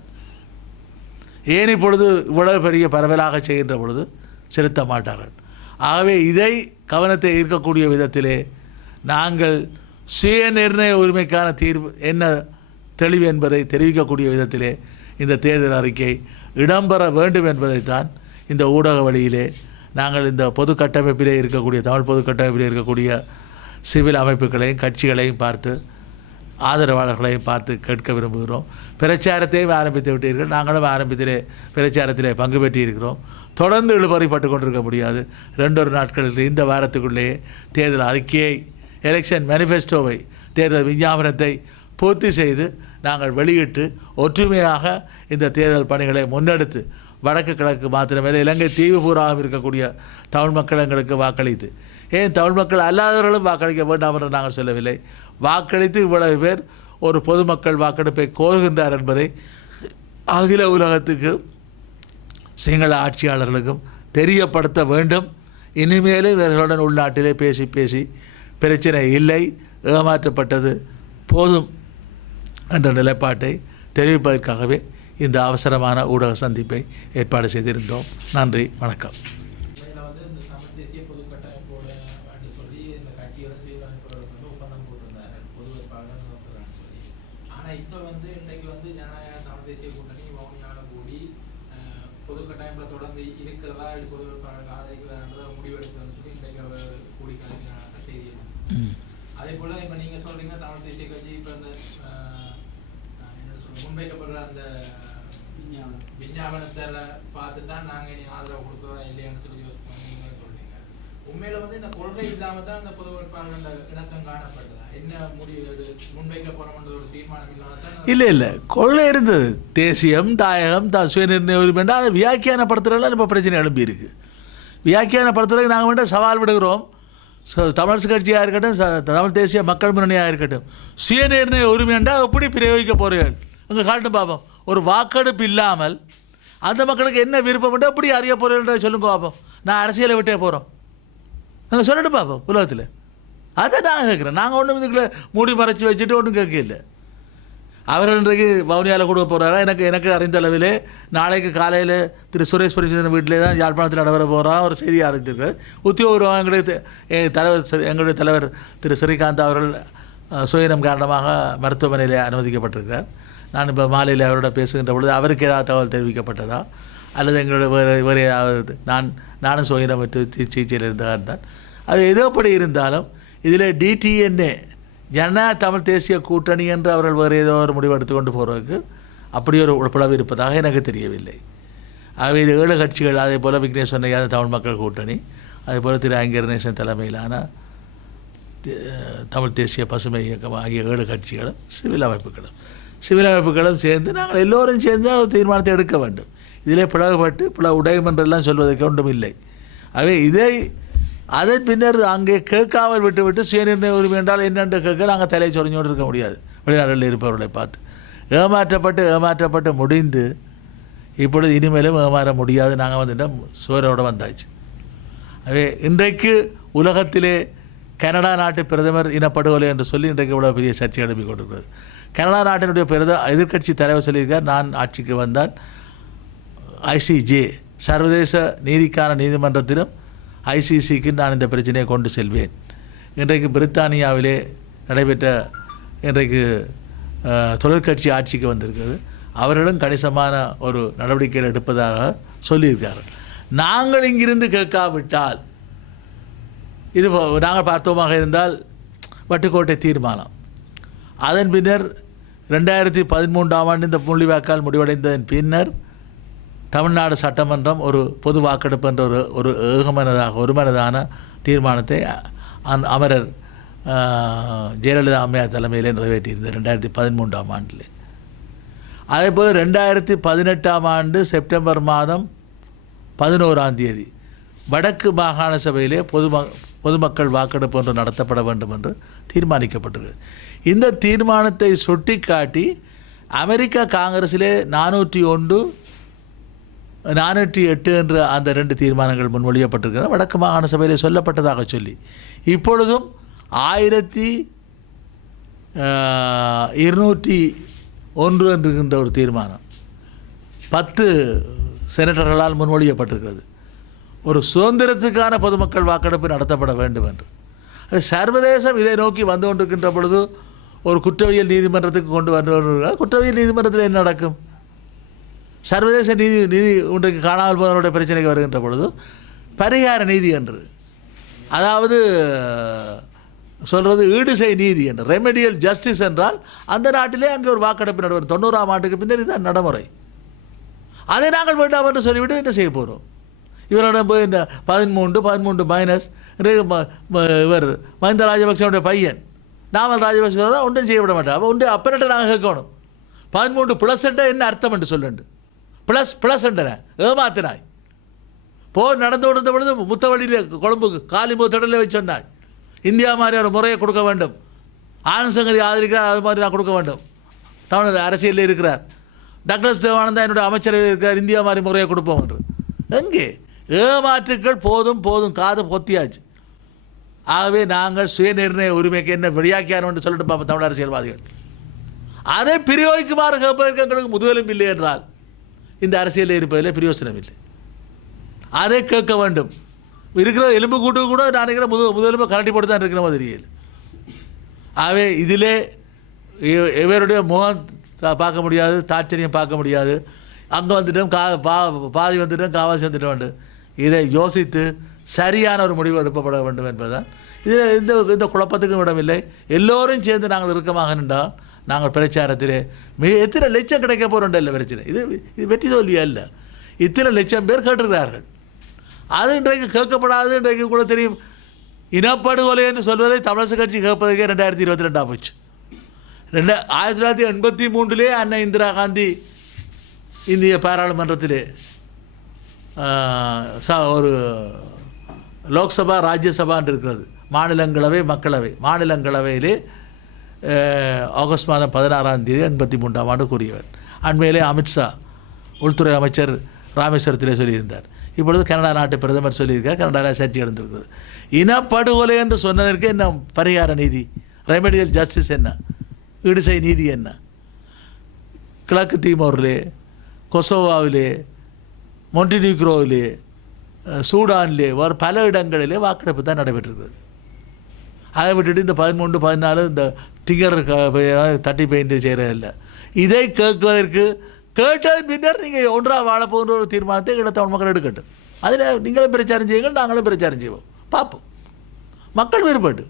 ஏன் இப்பொழுது இவ்வளவு பெரிய பரவலாக செய்கின்ற பொழுது செலுத்த மாட்டார்கள். ஆகவே இதை கவனத்தை ஈர்க்கக்கூடிய விதத்திலே நாங்கள் சுய நிர்ணய உரிமைக்கான தீர்வு என்ன தெளிவு என்பதை தெரிவிக்கக்கூடிய விதத்திலே இந்த தேர்தல் அறிக்கை இடம்பெற வேண்டும் என்பதைத்தான் இந்த ஊடக வழியிலே நாங்கள் இந்த பொது கட்டமைப்பிலே இருக்கக்கூடிய தமிழ் பொது கட்டமைப்பிலே இருக்கக்கூடிய சிவில் அமைப்புகளையும் கட்சிகளையும் பார்த்து ஆதரவாளர்களை பார்த்து கேட்க விரும்புகிறோம். பிரச்சாரத்தையும் ஆரம்பித்து விட்டீர்கள். நாங்களும் ஆரம்பத்திலே பிரச்சாரத்திலே பங்கு பெற்றிருக்கிறோம். தொடர்ந்து இழுபறிப்பட்டு கொண்டிருக்க முடியாது. ரெண்டொரு நாட்களில் இந்த வாரத்துக்குள்ளேயே தேர்தல் அறிக்கையை எலெக்ஷன் மேனிஃபெஸ்டோவை தேர்தல் விஞ்ஞாபனத்தை பூர்த்தி செய்து நாங்கள் வெளியிட்டு ஒற்றுமையாக இந்த தேர்தல் பணிகளை முன்னெடுத்து வடக்கு கிழக்கு மாத்திரமேல இலங்கை தீவு பூராகவும் இருக்கக்கூடிய தமிழ் மக்கள் எங்களுக்கு வாக்களித்து. ஏன் தமிழ் மக்கள் அல்லாதவர்களும் வாக்களிக்க வேண்டாம் என்று நாங்கள் சொல்லவில்லை. வாக்களித்து இவ்வளவு பேர் ஒரு பொதுமக்கள் வாக்கெடுப்பை கோருகின்றார் என்பதை அகில உலகத்துக்கு சிங்கள ஆட்சியாளர்களுக்கும் தெரியப்படுத்த வேண்டும். இனிமேலும் இவர்களுடன் உள்நாட்டிலே பேசி பேசி பிரச்சனை இல்லை. ஏமாற்றப்பட்டது போதும் என்ற நிலைப்பாட்டை தெரிவிப்பதற்காகவே இந்த அவசரமான ஊடக சந்திப்பை ஏற்பாடு செய்திருந்தோம். நன்றி வணக்கம் உண்மையில வந்து இந்த தமிழ் தேசிய பொது கட்டமைப்போட அப்படின்னு சொல்லி இந்த கட்சியோட சீரமைப்புகளுக்கு வந்து ஒப்பந்தம் போட்டிருந்தாரு பொது வேட்பாளர் நிறுத்துறான்னு சொல்லி ஆனா இப்ப வந்து இன்றைக்கு வந்து ஜனநாயக தமிழ் தேசிய கூட்டணி வவுனியால கூடி அஹ், பொது கட்டமைப்புல தொடர்ந்து இருக்கிறதா இது பொது வேட்பாளருக்கு ஆதரிக்கிறதான்றத முடிவெடுக்கிறதுன்னு சொல்லி இன்றைக்கு அவர் கூடி கலைஞராக செய்தி அதே போல இப்ப நீங்க சொல்றீங்க தமிழ் தேசிய கட்சி இப்ப இந்த அஹ், அஹ், என்ன சொல்ற முன்வைக்கப்படுற அந்த விஞ்ஞாபனத்துல பார்த்து தான் நாங்கள் இனி ஆதரவு கொடுத்ததா இல்லையான்னு சொல்லி யோசிப்போம். நீங்க சொல்றீங்க. உண்மையில வந்து இந்த கொள்கை இல்லாம தான் இந்த பொது வேட்பாளர் இணக்கம் காணப்பட்டதா? என்ன முடிவு முன்வைக்க போறோம்ன்ற ஒரு தீர்மானம் இல்லாம தான் இல்லை இல்லை. கொள்ளை இருந்தது. தேசியம் தாயகம் த சுயநிர்ணய உரிமைண்டா அதை வியாக்கியானப்படுத்துறதுல இப்போ பிரச்சனை எழும்பி இருக்கு. வியாக்கியானப்படுத்துறதுக்கு நாங்கள் வேண்டாம் சவால் விடுகிறோம். தமிழரசு கட்சியாக இருக்கட்டும் தமிழ் தேசிய மக்கள் முன்னணியாக இருக்கட்டும். சுயநிர்ணய உரிமைண்டா எப்படி பிரயோகிக்க போகிறீர்கள் அங்கே காட்டு பார்ப்போம் ஒரு வாக்கெடுப்பு இல்லாமல் அந்த மக்களுக்கு என்ன விருப்பம் எப்படி அறிய போகிறேன்ற சொல்லுங்க பார்ப்போம் நான் அரசியலை விட்டே போகிறோம் நாங்கள் சொல்லிட்டு பார்ப்போம் உலகத்தில். அதை நான் கேட்குறேன். நாங்கள் ஒன்றும் இதுக்குள்ளே மூடி மறைச்சி வச்சுட்டு ஒன்றும் கேட்கல. அவர்கள் இன்றைக்கு வவுனியாவில் கொடுக்க போகிறாரா எனக்கு எனக்கு அறிந்த அளவிலே நாளைக்கு காலையில் திரு சுரேஷ் பரிசோதனை வீட்டிலே தான் யாழ்ப்பாணத்தில் நடைபெற போகிறா ஒரு செய்தி அறிஞ்சிருக்கு உத்தியோகபூர்வம் எங்களுடைய தலைவர் எங்களுடைய தலைவர் திரு ஸ்ரீகாந்த் அவர்கள் அஹ், காரணமாக மருத்துவமனையில் அனுமதிக்கப்பட்டிருக்கிறார் நான் இப்போ மாலையில் அவரோட பேசுகின்ற பொழுது அவருக்கு ஏதாவது தகவல் தெரிவிக்கப்பட்டதா? அல்லது எங்களுடைய வேறு வேறு ஏதாவது நான் நானும் சுயநலம் விட்டு சிகிச்சையில் இருந்ததாக தான் அது எதோப்படி இருந்தாலும் இதில் டிடிஎன்ஏ ஜன தமிழ் தேசிய கூட்டணி என்று அவர்கள் வேறு ஏதோ ஒரு முடிவு எடுத்துக்கொண்டு போகிறதுக்கு அப்படி ஒரு உழப்பளவு இருப்பதாக எனக்கு தெரியவில்லை. ஆகவே இது ஏழு கட்சிகள் அதே போல் விக்னேஷ் சொன்னையாத தமிழ் மக்கள் கூட்டணி அதே போல் திரு ஐங்கரநேசன் தலைமையிலான தமிழ் தேசிய பசுமை இயக்கம் ஆகிய ஏழு கட்சிகளும் சிவில் அமைப்புகளும். சிவில் அமைப்புகளும் சேர்ந்து நாங்கள் எல்லோரும் சேர்ந்து தீர்மானத்தை எடுக்க வேண்டும். இதிலே பிளவுபட்டு பிளவு உடையும் என்றெல்லாம் சொல்வதற்கு ஒன்றும் இல்லை. ஆகவே இதை அதன் பின்னர் அங்கே கேட்காமல் விட்டுவிட்டு சுயநிர்ணய உரிமை என்றால் என்னென்று கேட்க நாங்கள் தலையை சொரிஞ்சோடு இருக்க முடியாது. வெளிநாடுகளில் இருப்பவர்களை பார்த்து. ஏமாற்றப்பட்டு ஏமாற்றப்பட்டு முடிந்து இப்பொழுது இனிமேலும் ஏமாற முடியாது. நாங்கள் வந்துட்டோம் சோரோட வந்தாச்சு. ஆகவே இன்றைக்கு உலகத்திலே கனடா நாட்டு பிரதமர் இனப்படுகொலை என்று சொல்லி இன்றைக்கு இவ்வளோ பெரிய சர்ச்சை எழுப்பி கொண்டிருக்கிறது. கனடா நாட்டினுடைய பிரத எதிர்க்கட்சி தலைவர் சொல்லியிருக்கார் நான் ஆட்சிக்கு வந்தால் ஐசிஜே சர்வதேச நீதிக்கான நீதிமன்றத்திலும் ஐசிசிக்கு நான் இந்த பிரச்சனையை கொண்டு செல்வேன். இன்றைக்கு பிரித்தானியாவிலே நடைபெற்ற இன்றைக்கு தொழிற்கட்சி ஆட்சிக்கு வந்திருக்கிறது. அவர்களும் கணிசமான ஒரு நடவடிக்கைகள் எடுப்பதாக சொல்லியிருக்கார்கள் நாங்கள் இங்கிருந்து கேட்காவிட்டால் இது நாங்கள் பார்த்தோமாக இருந்தால் வட்டுக்கோட்டை தீர்மானம். அதன் பின்னர் ரெண்டாயிரத்தி பதிமூன்றாம் ஆண்டு இந்த புள்ளிவாக்கால் முடிவடைந்ததன் பின்னர் தமிழ்நாடு சட்டமன்றம் ஒரு பொது வாக்கெடுப்பு என்ற ஒரு ஒரு ஏகமனதாக ஒருமனதான தீர்மானத்தை அந் அமரர் ஜெயலலிதா அம்மையார் தலைமையிலே நிறைவேற்றியிருந்தது ரெண்டாயிரத்தி பதிமூன்றாம் ஆண்டில். அதேபோல் ரெண்டாயிரத்தி பதினெட்டாம் ஆண்டு செப்டம்பர் மாதம் பதினோராம் தேதி வடக்கு மாகாண சபையிலே பொதும பொதுமக்கள் வாக்கெடுப்பு ஒன்று நடத்தப்பட வேண்டும் என்று தீர்மானிக்கப்பட்டிருக்கு இந்த தீர்மானத்தை சுட்டிக்காட்டி அமெரிக்கா காங்கிரஸிலே நானூற்றி ஒன்று நானூற்றி எட்டு என்ற அந்த ரெண்டு தீர்மானங்கள் முன்மொழியப்பட்டிருக்கின்றன. வடக்கு மாகாண சபையிலே சொல்லப்பட்டதாக சொல்லி. இப்பொழுதும் ஆயிரத்தி இருநூற்றி ஒன்று என்கின்ற ஒரு தீர்மானம் பத்து செனட்டர்களால் முன்மொழியப்பட்டிருக்கிறது. ஒரு சுதந்திரத்துக்கான பொதுமக்கள் வாக்கெடுப்பு நடத்தப்பட வேண்டும் என்று. சர்வதேசம் இதை நோக்கி வந்து கொண்டிருக்கின்ற பொழுது ஒரு குற்றவியல் நீதிமன்றத்துக்கு கொண்டு வந்து குற்றவியல் நீதிமன்றத்தில் என்ன நடக்கும்? சர்வதேச நீதி நீதி ஒன்றைக்கு காணாமல் போனவருடைய பிரச்சனைக்கு வருகின்ற பொழுது பரிகார நீதி என்று அதாவது சொல்கிறது ஈடுசை நீதி என்று ரெமெடியல் ஜஸ்டிஸ் என்றால் அந்த நாட்டிலே அங்கே ஒரு வாக்கெடுப்பு நடைபெறும். தொண்ணூறாம் ஆண்டுக்கு பின்னர் இதுதான் நடைமுறை. அதை நாங்கள் வேண்டாம் என்று சொல்லிவிட்டு என்ன செய்ய போகிறோம் இவரிடம் போய் இந்த பதிமூன்று பதிமூன்று மைனஸ் இவர் மஹிந்த ராஜபக்சனுடைய பையன் நாமல் ராஜபக்ஷ தான் ஒன்றும் செய்ய விட மாட்டோம் அப்போ ஒன்று அப்பனிட்ட நாங்கள் கேட்கணும். பதிமூன்று ப்ளஸ் என்ன அர்த்தம் என்று சொல்லுண்டு ப்ளஸ் ப்ளஸ் என்ற ஏமாத்தினாய். போர் நடந்து கொண்டிருந்த பொழுது முத்தவழியில் கொழும்பு காலிம்பு திடலில் வச்சு சொன்னாய். இந்தியா மாதிரி ஒரு முறையை கொடுக்க வேண்டும். ஆனந்த் சங்கரி ஆதரிக்கிறார் அது மாதிரி நான் கொடுக்க வேண்டும். தமிழர் அரசியலில் இருக்கிறார். டக்ளஸ் தேவானந்தா என்னுடைய அமைச்சரவையில் இருக்கிறார் இந்தியா மாதிரி முறையை கொடுப்போம் என்று. எங்கே? ஏமாற்றுக்கள் போதும் போதும் காது பொத்தியாச்சு. ஆகவே நாங்கள் சுயநிர்ணய உரிமைக்கு என்ன வெளியாக்கியானோம் என்று சொல்லிட்டு பார்ப்போம் தமிழ் அரசியல்வாதிகள். அதை பிரயோகிக்குமாறு கேட்பதற்கு எங்களுக்கு முதுகெலும்பு இல்லை என்றால் இந்த அரசியலில் இருப்பதில் பிரயோசனம் இல்லை. அதை கேட்க வேண்டும். இருக்கிற எலும்பு கூட்டு கூட நான் நினைக்கிறேன் முது முதலும்பு கரண்டி போட்டு தான் இருக்கிற மாதிரி ஆகவே இதிலே இவ- இவருடைய முகம் பார்க்க முடியாது தாட்சரியம் பார்க்க முடியாது. அங்கே வந்துட்டோம் கா பா பாதி வந்துட்டோம் காவாசி வந்துட்டோம் இதை யோசித்து சரியான ஒரு முடிவு எடுக்கப்பட வேண்டும் என்பதுதான். இதில் இந்த இந்த குழப்பத்துக்கும் இடமில்லை. எல்லோரும் சேர்ந்து நாங்கள் இறுக்கமாக நின்றால் நாங்கள் பிரச்சாரத்திலே மிக எத்தனை லட்சம் கிடைக்க போகிறோம் இல்லை பிரச்சனை. இது இது வெற்றி தோல்வியா இல்லை? இத்தனை லட்சம் பேர் கேட்டிருக்கிறார்கள். அது இன்றைக்கு கேட்கப்படாது இன்றைக்கு கூட தெரியும். இனப்படுகொலை என்று சொல்வதை தமிழக கட்சி கேட்பதற்கே ரெண்டாயிரத்தி இருபத்தி ரெண்டாம் போச்சு. ரெண்டு ஆயிரத்தி தொள்ளாயிரத்தி எண்பத்தி மூன்றிலே அன்னை இந்திரா காந்தி இந்திய பாராளுமன்றத்திலே ச- ஒரு லோக்சபா ராஜ்யசபான்னு இருக்கிறது. மாநிலங்களவை மக்களவை. மாநிலங்களவையிலே ஆகஸ்ட் மாதம் பதினாறாம் தேதி எண்பத்தி மூன்றாம் ஆண்டு கூறியவர். அண்மையிலே அமித்ஷா உள்துறை அமைச்சர் ராமேஸ்வரத்திலே சொல்லியிருந்தார். இப்பொழுது கனடா நாட்டு பிரதமர் சொல்லியிருக்கார் கனடாவில் சர்ச்சை அடைந்திருக்கிறது. இனப்படுகொலை என்று சொன்னதற்கு என்ன பரிகார நீதி? ரெமெடியல் ஜஸ்டிஸ் என்ன? இடிசை நீதி என்ன? கிழக்கு தீமோரிலே கொசோவாவிலே மொண்டினிக்ரோவிலே சூடானிலே வேறு பல இடங்களிலே வாக்கெடுப்பு தான் நடைபெற்றிருக்கிறது அதை விட்டுட்டு இந்த பதிமூன்று பதினாலு இந்த திங்கர் க- தட்டி பெயிண்ட் செய்கிறதில்ல இதை கேட்குவதற்கு கேட்டது பின்னர் நீங்கள் ஒன்றாக வாழப்போகிற ஒரு தீர்மானத்தை இடத்தவன் மக்கள் எடுக்கட்டும். அதில் நீங்களும் பிரச்சாரம் செய்யுங்கள் நாங்களும் பிரச்சாரம் செய்வோம். பார்ப்போம். மக்கள் விருப்பட்டு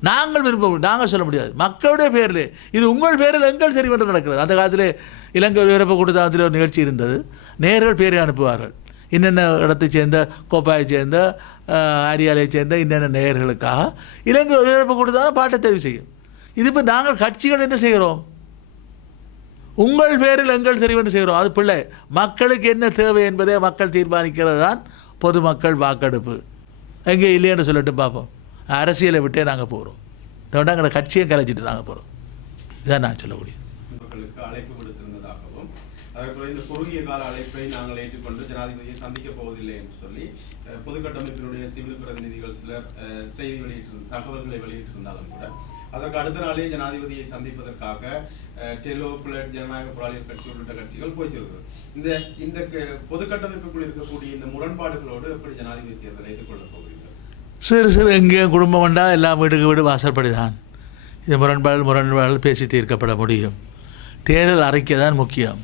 நாங்கள் விருப்பம் நாங்கள் சொல்ல முடியாது. மக்களுடைய பேரில் இது உங்கள் பேரில் எங்கள் தெரிவென்று நடக்கிறது. அந்த காலத்தில் இலங்கை ஒலிபரப்பு கூட்டத்தில் ஒரு நிகழ்ச்சி இருந்தது. நேர்கள் பேரை அனுப்புவார்கள். இன்னென்ன இடத்தை சேர்ந்த கோப்பாயை சேர்ந்த அரியாலையை சேர்ந்த இன்னென்ன நேயர்களுக்காக இலங்கை ஒலிபரப்பு கூட்டத்தால் பாட்டை தெரிவு செய்யும். இது இப்போ நாங்கள் கட்சிகள் என்ன செய்கிறோம்? உங்கள் பேரில் எங்கள் தெரிவென்று செய்கிறோம்? அது பிள்ளை மக்களுக்கு என்ன தேவை என்பதை மக்கள் தீர்மானிக்கிறது தான் பொதுமக்கள் வாக்கெடுப்பு. எங்கே இல்லைன்னு சொல்லிட்டு பார்ப்போம். அரசியலை விட்டே நாங்கள் போகிறோம். தவிர கட்சியை கலைச்சிட்டு நாங்கள் போகிறோம். இதான் நான் சொல்லக்கூடிய. மக்களுக்கு அழைப்பு அதேபோல இந்த குறுகிய கால அழைப்பை நாங்கள் ஏற்றுக்கொண்டு ஜனாதிபதியை சந்திக்க போவதில்லை என்று சொல்லி பொதுக்கட்டமைப்பினுடைய சிவில் பிரதிநிதிகள் சிலர் செய்தி வெளியிட்டிருந்த தகவல்களை வெளியிட்டிருந்தாலும் கூட அதற்கு அடுத்த நாளே ஜனாதிபதியை சந்திப்பதற்காக டெலோ புலட் ஜனநாயக போராளிகள் கட்சி உள்ளிட்ட கட்சிகள் போய்த்திருக்கிறது இந்த இந்த பொதுக்கட்டமைப்புக்குள் இருக்கக்கூடிய இந்த முரண்பாடுகளோடு எப்படி ஜனாதிபதி தேர்தலை எதிர்கொள்ளப் போகிறீர்கள்? சிறு சிறு எங்கேயும் குடும்பம் உண்டா எல்லாம் வீட்டுக்கு வீடு வாசல்படி தான் இது முரண்பாடு முரண்பாடு பேசி தீர்க்கப்பட முடியும். தேர்தல் அறிக்கை தான் முக்கியம்.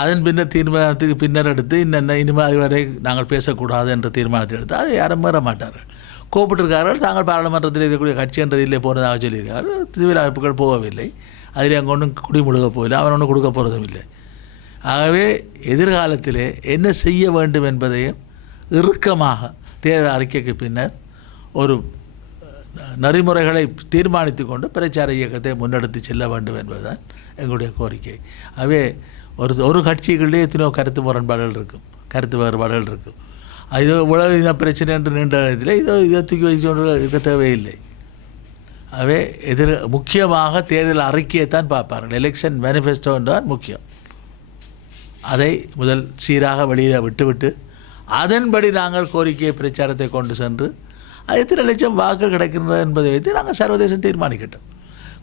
அதன் பின்னர் தீர்மானத்துக்கு பின்னர் எடுத்து இன்னென்ன இனிமேல் வரை நாங்கள் பேசக்கூடாது என்ற தீர்மானத்தை எடுத்து அதை யாரும் மீற மாட்டார்கள். கூப்பிட்டிருக்கார்கள் தாங்கள் பாராளுமன்றத்தில் இருக்கக்கூடிய கட்சி என்ற இதில் போனதாக சொல்லியிருக்கார்கள் சிவில் அமைப்புகள் போகவில்லை. அதில் அங்கே ஒன்றும் குடிமுழுக போகல அவன் ஒன்றும் கொடுக்க போகிறதும் இல்லை ஆகவே எதிர்காலத்திலே என்ன செய்ய வேண்டும் என்பதையும் இறுக்கமாக தேர்தல் அறிக்கைக்கு பின்னர் ஒரு நெறிமுறைகளை தீர்மானித்து கொண்டு பிரச்சார இயக்கத்தை முன்னெடுத்து செல்ல வேண்டும் என்பதுதான் எங்களுடைய கோரிக்கை. ஆகவே ஒரு ஒரு கட்சிகளிலே எத்தனையோ கருத்து முரண்பாடுகள் இருக்கும். கருத்து வேறுபாடுகள் இருக்கும். இது உலக இந்த பிரச்சனை என்று நீண்ட நேரத்தில் இதோ இதை தூக்கி வைத்து இருக்க தேவையில்லை. ஆகவே எதிர் முக்கியமாக தேர்தல் அறிக்கையை தான் பார்ப்பார்கள். எலெக்ஷன் மேனிஃபெஸ்டோ என்றால் முக்கியம். அதை முதல் சீராக வெளியில் விட்டுவிட்டு அதன்படி நாங்கள் கோரிக்கை பிரச்சாரத்தை கொண்டு சென்று அது எத்தனை லட்சம் வாக்கு கிடைக்கின்றது என்பதை வைத்து நாங்கள் சர்வதேசம் தீர்மானிக்கிட்டோம்.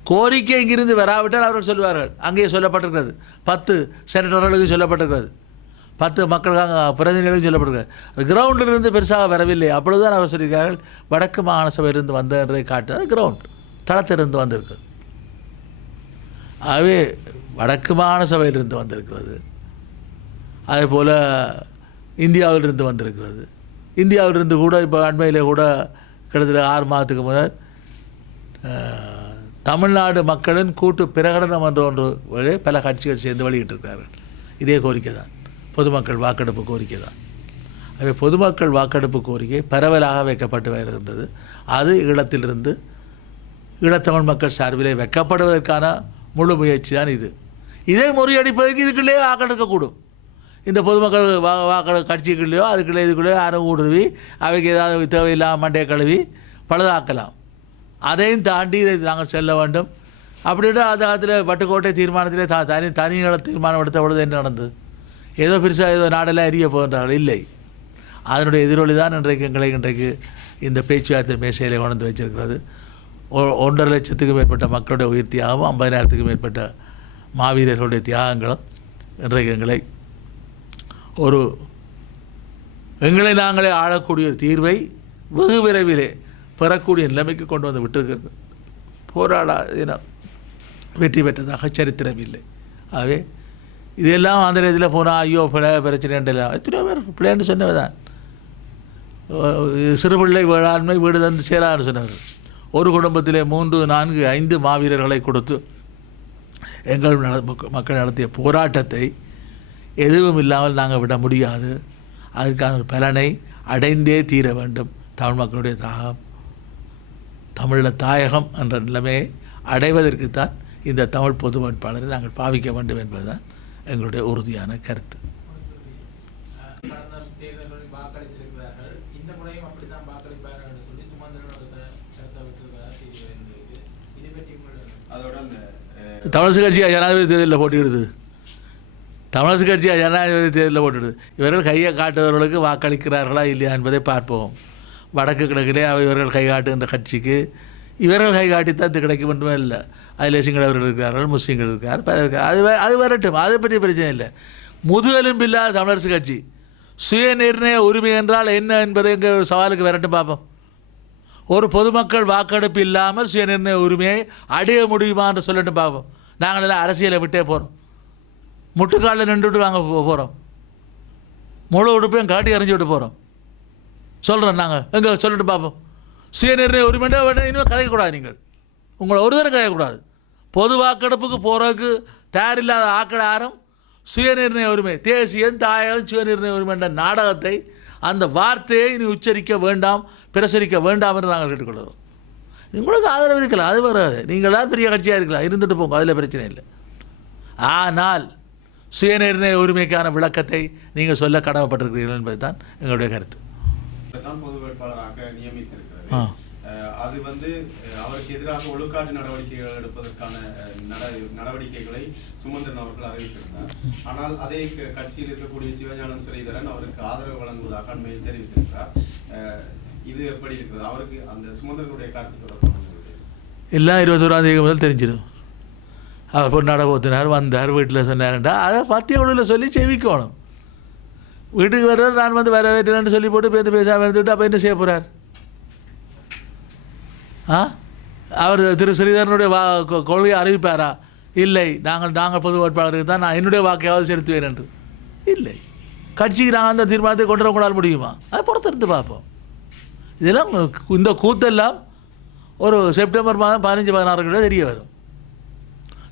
கோரிக்கை இங்கிருந்து வராவிட்டால் அவர்கள் சொல்வார்கள் அங்கேயே சொல்லப்பட்டிருக்கிறது. பத்து செனட்டர்களுக்கு சொல்லப்பட்டிருக்கிறது. பத்து மக்களுக்காக பிரதிநிதிகளுக்கு சொல்லப்பட்டிருக்கிறது. கிரவுண்டில் இருந்து பெருசாக வரவில்லை. அப்பொழுதுதான் அவர் சொல்லியிருக்கார்கள் வடக்கு மாகாண சபையிலிருந்து வந்ததை காட்டுறது கிரவுண்ட் தளத்திலிருந்து வந்திருக்கிறது. ஆகவே வடக்கு மாகாண சபையிலிருந்து வந்திருக்கிறது. அதே போல் இந்தியாவிலிருந்து வந்திருக்கிறது. இந்தியாவிலிருந்து கூட இப்போ அண்மையில் கூட கிட்டத்தட்ட ஆறு மாதத்துக்கு முதல் தமிழ்நாடு மக்களின் கூட்டு பிரகடனம் என்ற ஒன்று பல கட்சிகள் சேர்ந்து வெளியிட்டிருக்கிறார்கள். இதே கோரிக்கை தான். பொதுமக்கள் வாக்கெடுப்பு கோரிக்கை தான். அவை பொதுமக்கள் வாக்கெடுப்பு கோரிக்கை பரவலாக வைக்கப்பட்டு வருகின்றது. அது ஈழத்திலிருந்து ஈழத்தமிழ் மக்கள் சார்பிலே வைக்கப்படுவதற்கான முழு முயற்சி தான் இது. இதை முறியடிப்பதற்கு இதுக்குள்ளேயே வாக்கெடுக்கக்கூடும் இந்த பொதுமக்கள் வா வாக்கள கட்சிக்குள்ளேயோ அதுக்குள்ளே இதுக்குள்ளேயோ யாரும் ஊடுருவி அவைக்கு ஏதாவது தேவையில்லாமல் மண்டையை கழுவி பழுதாக்கலாம். அதையும் தாண்டி இதை நாங்கள் செல்ல வேண்டும். அப்படின்ட்டு அந்த காலத்தில் பட்டுக்கோட்டை தீர்மானத்திலே த தனி தனிகளை தீர்மானம் எடுத்த பொழுது என்ன நடந்தது? ஏதோ பெருசாக ஏதோ நாடெல்லாம் எரிய போகின்றார்கள். இல்லை. அதனுடைய எதிரொலி தான் இன்றைக்கு எங்களை இன்றைக்கு இந்த பேச்சுவார்த்தை மேசையில் கொண்டு வந்து வச்சிருக்கிறது ஒ- ஒன்றரை லட்சத்துக்கு மேற்பட்ட மக்களுடைய உயிர் தியாகமும் ஐம்பதினாயிரத்துக்கு மேற்பட்ட மாவீரர்களுடைய தியாகங்களும் இன்றைக்கு எங்களை ஒரு எங்களை நாங்களே ஆளக்கூடிய ஒரு தீர்வை வெகு விரைவிலே பெறக்கூடிய நிலைமைக்கு கொண்டு வந்து விட்டிருக்கிறது. போராடா இனம் வெற்றி பெற்றதாக சரித்திரம் இல்லை ஆகவே இதெல்லாம் அந்த இதில் போனால் ஐயோ பிழை பிரச்சனைன்றலாம் எத்தனையோ பேர் பிள்ளைன்னு சொன்னவதான் சிறு பிள்ளை வேளாண்மை வீடு தந்து சேரான்னு சொன்னவர். ஒரு குடும்பத்திலே மூன்று நான்கு ஐந்து மாவீரர்களை கொடுத்து எங்கள் நட மக்கள் நடத்திய போராட்டத்தை எதுவும் இல்லாமல் நாங்கள் விட முடியாது. அதற்கான பலனை அடைந்தே தீர வேண்டும். தமிழ் மக்களுடைய தாகம். தமிழில் தாயகம் என்ற நிலைமையை அடைவதற்குத்தான் இந்த தமிழ் பொது வேட்பாளரை நாங்கள் பாவிக்க வேண்டும் என்பதுதான் எங்களுடைய உறுதியான கருத்து. தமிழரசு கட்சியாக ஜனாதிபதி தேர்தலில் போட்டியிடுது. தமிழரசு கட்சியாக ஜனாதிபதி தேர்தலில் போட்டிடுது இவர்கள் கையை காட்டுபவர்களுக்கு வாக்களிக்கிறார்களா இல்லையா என்பதை பார்ப்போம். வடக்கு கிழக்கிலே இவர்கள் கை இந்த கட்சிக்கு. இவர்கள் கை காட்டித்தான் இது கிடைக்கும் மட்டுமே இல்லை. அதில் சிங்களவர்கள் இருக்கிறார்கள் முஸ்லீம்கள் இருக்கார் பலர் இருக்கார் அது அது வரட்டும். அதை பற்றி பிரச்சனை இல்லை. முதுகெலும்பில்லாத தமிழரசு கட்சி. சுய நிர்ணய உரிமை என்றால் என்ன என்பதை எங்கள் ஒரு சவாலுக்கு வரட்டும் பார்ப்போம் ஒரு பொதுமக்கள் வாக்கெடுப்பு இல்லாமல் சுயநிர்ணய உரிமையை அடைய முடியுமா என்று சொல்லட்டும் பார்ப்போம் நாங்கள் எல்லாம் அரசியலை விட்டே போகிறோம் முட்டுக்காலில் நின்றுட்டு நாங்கள் போகிறோம் முழு உடுப்பையும் காட்டி எறிஞ்சு விட்டு போகிறோம் சொல்கிறோம் நாங்கள் எங்கே? சொல்லிட்டு பார்ப்போம். சுயநிர்ணய உரிமைன்னா வேணும் இனிமேல் கதைக்கக்கூடாது நீங்கள். உங்களை ஒரு தடவை கதைக்கக்கூடாது. பொது வாக்கெடுப்புக்கு போகிறதுக்கு தயாரில்லாத ஆக்கள் ஆரம் சுயநிர்ணய உரிமை தேசியம் தாயகம் சுயநிர்ணய உரிமை என்ற நாடகத்தை அந்த வார்த்தையை இனி உச்சரிக்க வேண்டாம் பிரசரிக்க வேண்டாம் என்று நாங்கள் கேட்டுக்கொள்கிறோம். உங்களுக்கு ஆதரவு இருக்கலாம். அது வராது. நீங்கள் தான் பெரிய கட்சியாக இருக்கலாம். இருந்துட்டு போங்க. அதில் பிரச்சனை இல்லை. ஆனால் சுயநிர்ணய உரிமைக்கான விளக்கத்தை நீங்கள் சொல்ல கடமைப்பட்டிருக்கிறீர்கள் என்பதுதான் எங்களுடைய கருத்து. தான் பொது வேட்பாளராக நியமித்திருக்கிறது. அது வந்து அவருக்கு எதிராக ஒழுக்காட்டு நடவடிக்கைகள் எடுப்பதற்கான நடவடிக்கைகளை சுமந்திரன் அவர்கள் அறிவித்திருந்தார். ஆனால் அதே கட்சியில் இருக்கக்கூடிய சிவஞானம் ஸ்ரீதரன் அவருக்கு ஆதரவு வழங்குவதாக அண்மையில் தெரிவித்திருக்கிறார். இது எப்படி இருக்கிறது? அவருக்கு அந்த சுமந்திரனுடைய கருத்து தொடர்பான எல்லாம் இருபத்தோராம் தேதி முதல் தெரிஞ்சிடும். அவர் பொன்னாட போத்தினார் வந்தார் வீட்டில் சொன்னார்டா அதை பத்திய ஒழுவில் சொல்லி செவிக்கணும். வீட்டுக்கு வர்றார் நான் வந்து வரவேற்றேன்னு சொல்லி போட்டு பேருந்து பேசாமல் இருந்துட்டு அப்போ என்ன செய்ய போகிறார் ஆ? அவர் திரு ஸ்ரீதரனுடைய வா கொள்கையை அறிவிப்பாரா? இல்லை. நாங்கள் நாங்கள் பொது வேட்பாளருக்கு தான் நான் என்னுடைய வாக்கையாவது செலுத்துவேன் என்று. இல்லை. கட்சிக்கு நாங்கள் அந்த தீர்மானத்தை கொண்டு வரக்கூடாது முடியுமா? அதை பொறுத்திருந்து பார்ப்போம். இதெல்லாம் இந்த கூத்தெல்லாம் ஒரு செப்டம்பர் மாதம் பதினஞ்சு பதினாறு கிலோ தெரிய வரும்.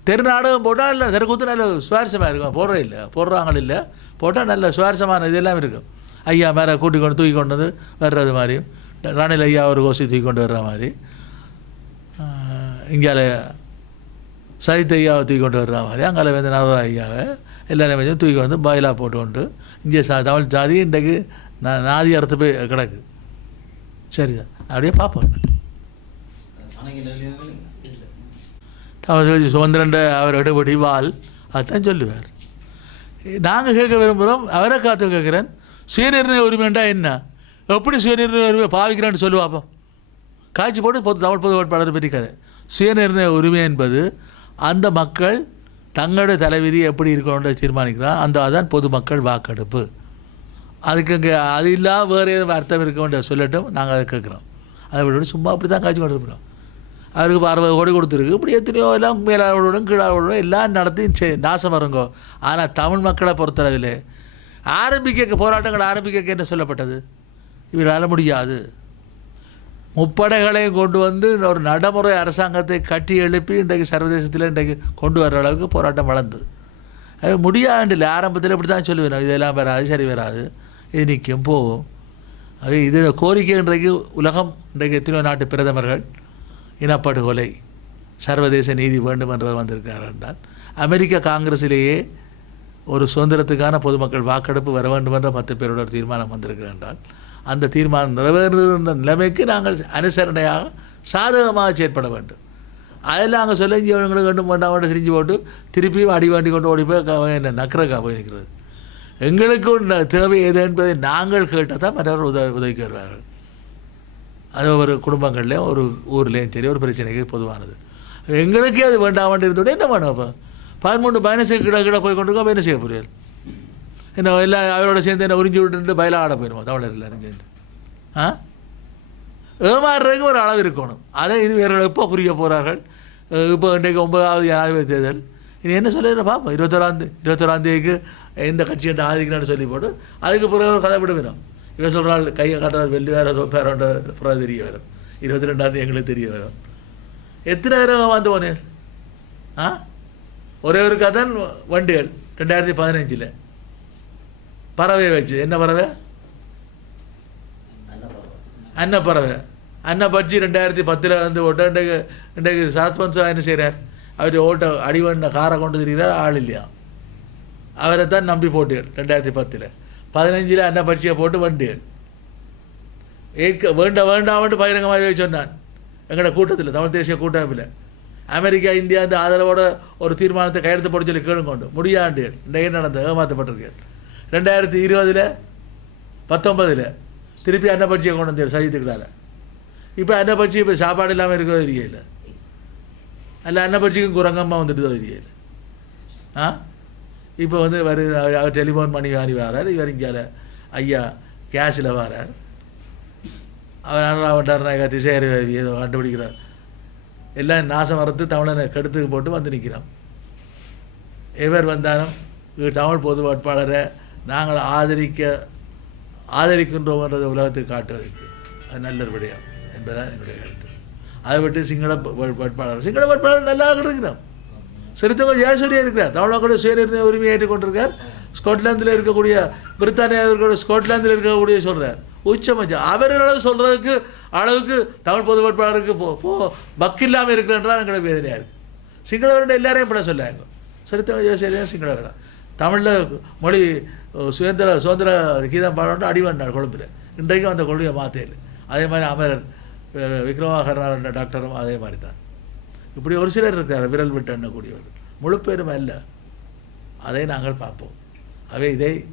தெரு நாடகம் போட்டால் இல்லை தெருக்கூத்து நல்ல சுவாரஸ்யமாக இருக்கும். போடுற இல்லை போடுறாங்க இல்லை. போட்டால் நல்ல சுவாரஸ்யமான இதெல்லாம் இருக்கும் ஐயா மேலே கூட்டி கொண்டு தூக்கி கொண்டு வந்து வர்றது மாதிரியும் ராணில் ஐயா ஒரு கோசி தூக்கி கொண்டு வர்ற மாதிரி. இங்கால சரித்த ஐயாவை தூக்கி கொண்டு வர்ற மாதிரி. அங்கால வந்து நவர ஐயாவை எல்லாரும் கொஞ்சம் தூக்கி கொண்டு வந்து பாயிலாக போட்டு கொண்டு இங்கே சா தமிழ் ஜாதி இன்றைக்கு நான் நாதி அறுத்து போய் கிடக்கு. சரிதான். அப்படியே பார்ப்போம். தமிழ் கட்சி சுதந்திரண்ட அவர் எடுபடி வால் அதுதான் சொல்லுவார். நாங்கள் கேட்க விரும்புகிறோம் அவரை காத்து கேட்குறேன். சுயநிர்ணய உரிமைண்டா என்ன? எப்படி சுயநிர்ணய உரிமை பாவிக்கிறேன்னு சொல்லுவாப்போ காய்ச்சி போட்டு பொது தமிழ் பொது வேட்பாளர் பற்றி கதை. சுயநிர்ணய உரிமை என்பது அந்த மக்கள் தங்களுடைய தலைவிதி எப்படி இருக்கணும்னு தீர்மானிக்கிறான் அந்த அதான் பொதுமக்கள் வாக்கெடுப்பு. அதுக்கு இங்கே அது இல்லாமல் வேறு எதுவும் அர்த்தம் இருக்க வேண்டிய சொல்லட்டும் நாங்கள் அதை கேட்குறோம். அதை விட சும்மா அப்படி தான் காய்ச்சி கொண்டு இருக்கிறோம் அவருக்கு இப்போ அறுபது கோடி கொடுத்துருக்கு. இப்படி எத்தனையோ எல்லாம் மேலாளர்களுடன் கீழாளர்களுடன் எல்லாம் நடத்தி நாசம் வருங்கோ. ஆனால் தமிழ் மக்களை பொறுத்தளவில் ஆரம்பிக்க போராட்டங்கள் ஆரம்பிக்க என்ன சொல்லப்பட்டது. இவரால் முடியாது. முப்படைகளையும் கொண்டு வந்து ஒரு நடைமுறை அரசாங்கத்தை கட்டி எழுப்பி இன்றைக்கு சர்வதேசத்தில் இன்றைக்கு கொண்டு வர அளவுக்கு போராட்டம் வளர்ந்தது அது முடியாண்டில்லை. ஆரம்பத்தில் இப்படி தான் சொல்லுவேன். இதெல்லாம் வராது சரி வராது. இது நிற்கும் போகும். அது இது கோரிக்கை இன்றைக்கு உலகம் இன்றைக்கு எத்தனையோ நாட்டு பிரதமர்கள் இனப்படுகொலை. சர்வதேச நீதி வேண்டும் என்று வந்திருக்கிறார் என்றால் அமெரிக்க காங்கிரஸிலேயே ஒரு சுதந்திரத்துக்கான பொதுமக்கள் வாக்கெடுப்பு வர வேண்டும் என்ற பத்து பேரோட தீர்மானம் வந்திருக்கிறது என்றால் அந்த தீர்மானம் நிறைவேறுகின்ற நிலைமைக்கு நாங்கள் அனுசரணையாக சாதகமாக செயற்பட வேண்டும். அதில் அங்கே சொல்ல இவங்களுக்கு வேண்டும் வேண்டாம் வேண்டாம் போட்டு திருப்பியும் அடி வாண்டி கொண்டு ஓடி போய் என்ன நக்கரக்கா போய் நிற்கிறது எங்களுக்கு தேவை எது என்பதை நாங்கள் கேட்டால் தான் மற்றவர்கள் உதவி உதவிக்கு வருவார்கள். அது ஒரு குடும்பங்கள்லேயும் ஒரு ஊர்லேயும் சரி ஒரு பிரச்சனைக்கு பொதுவானது. எங்களுக்கே அது வேண்டாம் வேண்டியதோட என்ன பண்ணுவோம் அப்போ. பதிமூணு பதினஞ்சு கீழே கீழே போய் கொண்டிருக்கோம் பயணம் செய்ய புரியல் என்ன எல்லாம் அவரோட சேர்ந்து என்ன உறிஞ்சி விட்டுட்டு பயிலாட போயிடுவோம் தமிழர் எல்லாரும் சேர்ந்து. ஆ? ஏமாறுறதுக்கு ஒரு அளவு இருக்கணும். அதை இது வேறு எப்போ புரிய போகிறார்கள் இப்போ இன்றைக்கு ஒன்பதாவது ஜனாதிபதி தேர்தல். இது என்ன சொல்லிடுற பார்ப்போம். இருபத்தொராந்தே இருபத்தொராந்தேதிக்கு எந்த கட்சியை ஆதரிக்கிறான்னு சொல்லி போட்டு அதுக்கு பிறகு ஒரு கதை விட வேணும் இவன் சொல்கிறாள் கையை காட்டுறது வெள்ளி வேற பேரோட பிறகு தெரிய வரும் இருபத்தி ரெண்டாந்தேதி எங்களுக்கு தெரிய வரும் எத்தனை தடவை வந்து போனேன்? ஆ? ஒரே ஒரு கதை வண்டிகள். ரெண்டாயிரத்தி பதினஞ்சில். பறவை வச்சு என்ன பறவை? அன்னப்பறவை அன்னப்பட்சி ரெண்டாயிரத்தி பத்தில் வந்து ஓட்ட இன்றைக்கு இன்றைக்கு சரத்வன்சா என்ன செய்கிறார் அவர் ஓட்ட அடிவண்ண காரை கொண்டு திரிகிறார் ஆள் இல்லையா? அவரை தான் நம்பி போட்டீர்கள் ரெண்டாயிரத்தி பத்தில். பதினஞ்சில் அன்னப்பட்சியை போட்டு வண்டிகள் ஏற்க வேண்ட வேண்டாம்ட்டு பகிரங்கமாக சொன்னான். எங்களோட கூட்டத்தில் தமிழ் தேசிய கூட்டமைப்பில். அமெரிக்கா இந்தியா இந்த ஆதரவோட ஒரு தீர்மானத்தை கையெழுத்து போட சொல்லி கேளுங்கொண்டு. முடியாண்டு. இன்றைக்கு நடந்த ஏமாற்றப்பட்டிருக்கேன் ரெண்டாயிரத்தி இருபதில் பத்தொன்பதில் திருப்பி அன்ன அன்னப்பட்சியை கொண்டு வந்தேன் சஜித்துக்களால் இப்போ அன்ன அன்னப்பட்சி இப்போ சாப்பாடு இல்லாமல் இருக்கோ தெரியல. அல்ல அன்ன அன்னப்பட்சிக்கும் குரங்கம்மா வந்துட்டு தெரியல. ஆ? இப்போ வந்து வருது அவர் டெலிஃபோன் பண்ணி வாரி வரார். இவர் இங்கால ஐயா கேஷில் வரார். அவர் அனுராவட்டார் நாயகா ஏதோ கண்டுபிடிக்கிறார். எல்லாம் நாசம் வரத்து தமிழனை கெடுத்துக்கு போட்டு வந்து நிற்கிறோம் எவர் வந்தாலும் தமிழ் பொது வேட்பாளரை நாங்கள் ஆதரிக்க ஆதரிக்கின்றோம்ன்றதை உலகத்துக்கு காட்டுவதற்கு. அது நல்ல விடயம் என்பதுதான் என்னுடைய கருத்து. அதை விட்டு சிங்கள வேட்பாளர் சிங்கள வேட்பாளர் நல்லா இருக்கிறோம் சிறுத்தங்க ஜெயசூரியா இருக்கிறார்? தமிழக சுயநிர்ணய உரிமையை ஏற்றுக்கொண்டிருக்கார் ஸ்காட்லாந்தில் இருக்கக்கூடிய பிரித்தானியா ஸ்காட்லாந்தில் இருக்கக்கூடிய சொல்கிறார் உச்சபட்சம் அவர்களளவு சொல்கிறதுக்கு அளவுக்கு தமிழ் பொது வேட்பாளருக்கு போ போ பக்கில்லாமல் இருக்கிறன்றால் எங்களுக்கு வேதனையாக இருக்குது சிங்களவருடைய எல்லாரையும் இப்படி சொல்லாங்க. சிறுத்தங்க ஜெயசூரியா சிங்களவர் தான். தமிழில் மொழி சுதந்திர சுதந்திர கீதம் பாடணும் அடிவண்டார் கொழும்பில். இன்றைக்கும் அந்த கொள்கையை மாற்றல அதே மாதிரி அமரர் விக்ரமாகர் டாக்டரும் அதே மாதிரி தான். இப்படி ஒரு சிலர் இருக்கிறார் விரல் விட்டு எண்ணக்கூடியவர். முழு பேரும் அல்ல. அதை நாங்கள் பார்ப்போம். ஆகவே இதை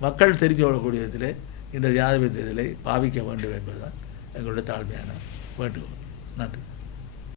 மக்கள் தெரிஞ்சு கொள்ளக்கூடிய விதத்திலே இந்த ஜனாதிபதி தேர்தலை பாவிக்க வேண்டும் என்பதுதான் எங்களுடைய தாழ்மையான வேண்டுகோள். நன்றி.